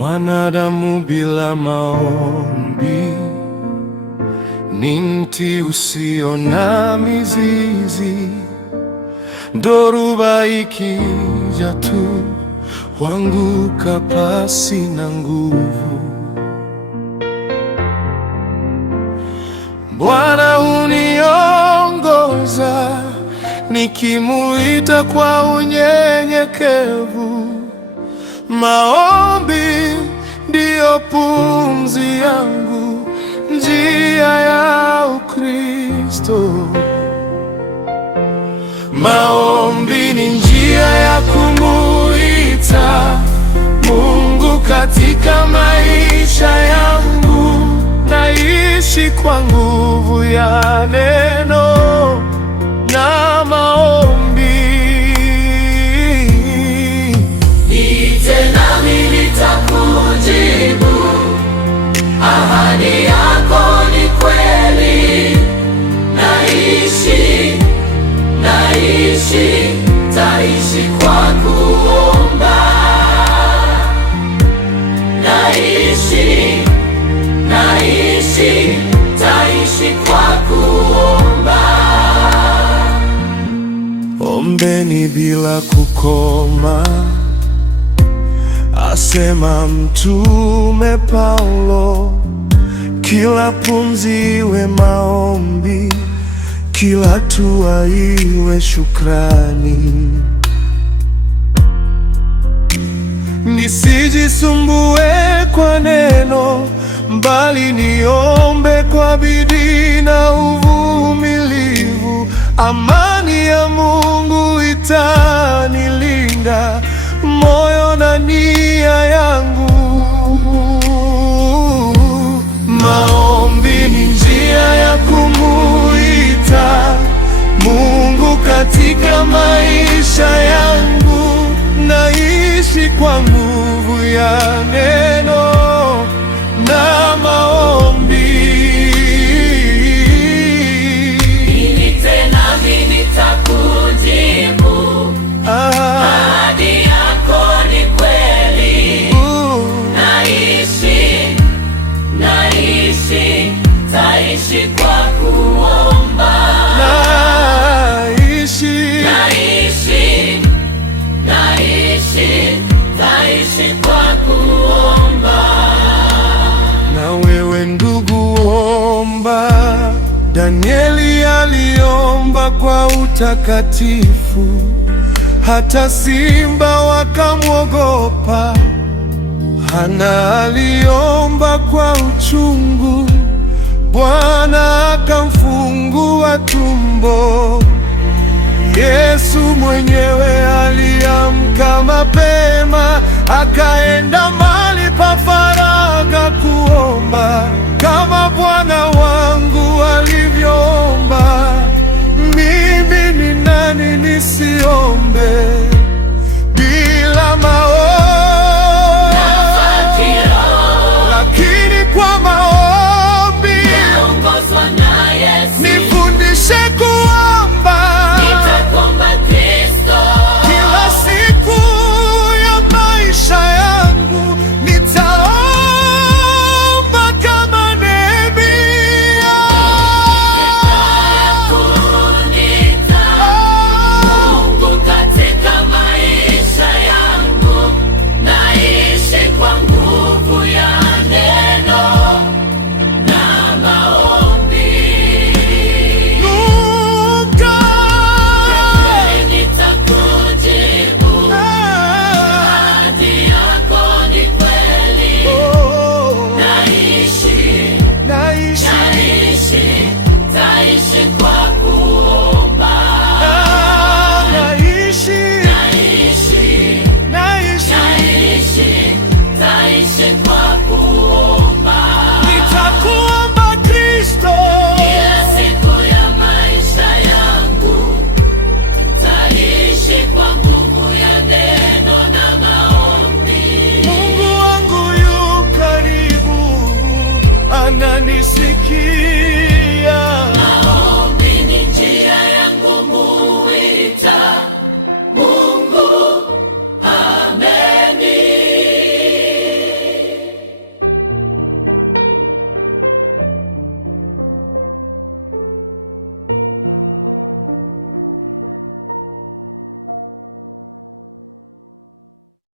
Mwanadamu bila maombi ni mti usio na mizizi. Dhoruba ikija tu huanguka pasi na nguvu. Bwana huniongoza nikimuita kwa unyenyekevu. Maombi ndiyo pumzi yangu, njia ya Ukristo. Maombi ni njia ya kumuita Mungu katika maisha yangu. Naishi kwa nguvu ya neno na maombi. Niite nami nitakujibu, ahadi yako ni kweli. Naishi, taishi kwa kuomba. Naishi, taishi kwa kuomba. Ombeni bila kukoma, asema Mtume Paulo. Kila pumzi iwe maombi, kila hatua iwe shukrani. Nisijisumbue kwa neno, bali niombe kwa bidii na uvumilivu. Amani ya Mungu itanilinda moyo na nia yangu. Maombi ni njia ya kumuita Mungu katika maisha yangu. Naishi kwa nguvu ya neno na maombi. Niite nami nitakujibu, ahadi yako ni kweli. Naishi, taishi kwa kuomba. Naishi, taishi kwa kuomba. Na wewe ndugu, omba. Danieli aliomba kwa utakatifu, hata simba wakamwogopa. Hana aliomba kwa uchungu, Bwana akamfungua tumbo. Yesu mwenyewe aliamka mapema, akaenda